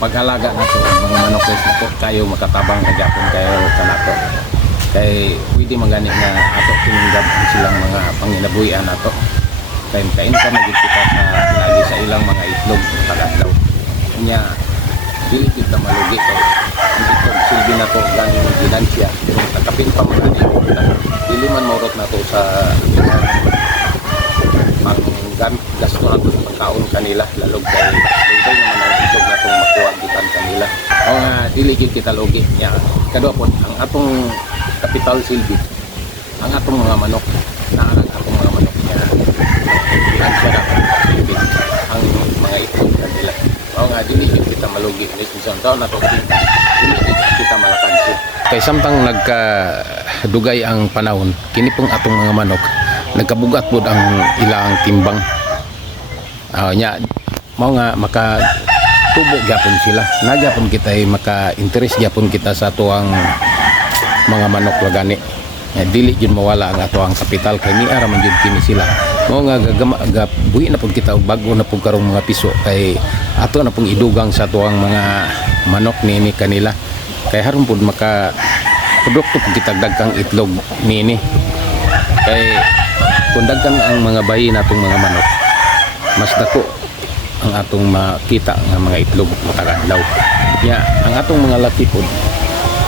pag-alaga nato mga manok guys nako kayo makatabang kagapon kayo kanato. Kay pwede magani nga ato tinunggab silang mga panginabuhian nato. Kay kain ka magid kita sa lagi sa ilang mga itlog tagadlaw. Nya dili kita malugi kay ang itlog silbi nato ganing ginansya pero nakapin pa man ani dili man maurot nato sa gamit gasto na itong pagkaon kanila lalog kay dito naman ang itlog na itong makuha gikan kanila o nga diligid kita logi niya kadua po ang atong capital silbi ang atong mga manok naalag atong mga manok niya ang siya silbi ang mga itlog kanila o nga diligid kita malugi isang taon na ito diligid kita malakansi kay samtang nagkadugay ang panahon kini pong atong mga manok nagkabugat po ang ilang timbang nya mao nga makatubo gyapon sila nagyapon kita ay maka-interest gyapon kita sa tuang mga manok lagani dili jud mawala ang atuang kapital kay ni ara man jud kini sila mao nga buhi na pud kita og bago na pud karong mga piso kay ato na pong idugang sa tuang mga manok nini kanila kay haron pud maka produkto pud kita dagkang itlog nini kay kung dagkan ang mga bayi natong mga manok mas dako ang atong makita nga mga itlog makagadlaw nya ang atong mga laki pod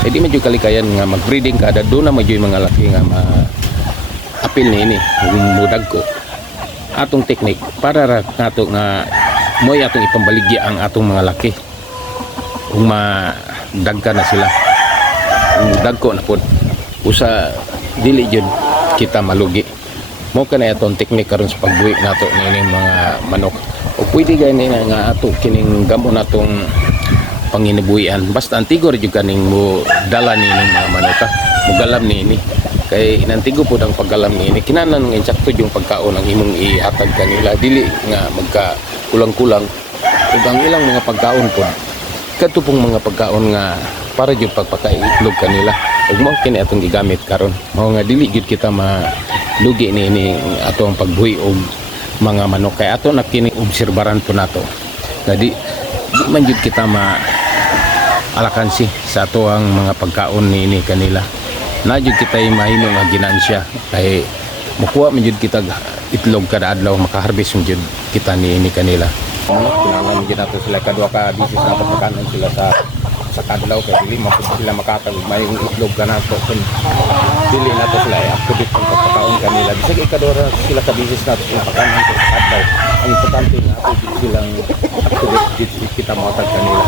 di medyo kalikayan nga mag-breeding kada do na medyo mga laki nga apil niini mudag ko atong technique para nato nga moy atong ipambaligya ang atong mga laki kung madagka na sila dagko na pod usa dili jud kita malugi mo kanay atong technique karon sa pagbuhi nato nining mga manok o pwede gani nga ato kining gamon natong panginabuhian basta antigor jud kaning mo dala nining mga manok mugalam nini kay inantigo pud ang paggalam nini kinahanglan nga insakto yung pagkaon ang imong ihatag kanila dili nga magka kulang-kulang ug ang ilang mga pagkaon pud kadto pong mga pagkaon nga para jud pagpakaitlog kanila ug mao kini atong gigamit karon mao nga dili jud kita lugi ni atong pagbuhi og mga manok kay ato na kini obserbaran po nato nga di man jud kita alakansi sa ato ang mga pagkaon ni kanila na jud kita mahimo nga ginansya kay makuha man jud kita itlog kada adlaw makaharvest man jud kita ni kanila kinahanglan jud nato sila kadua ka bisis na pagkanon sila sa kadlaw kay dili mapud sila makatag mayong itlog kanato kun dili nato sila update ang pagkaon kanila bisag ikadora sila ka bisis nato sa pagkanon sa kadlaw ang importante nga ato silang update kita makatag kanila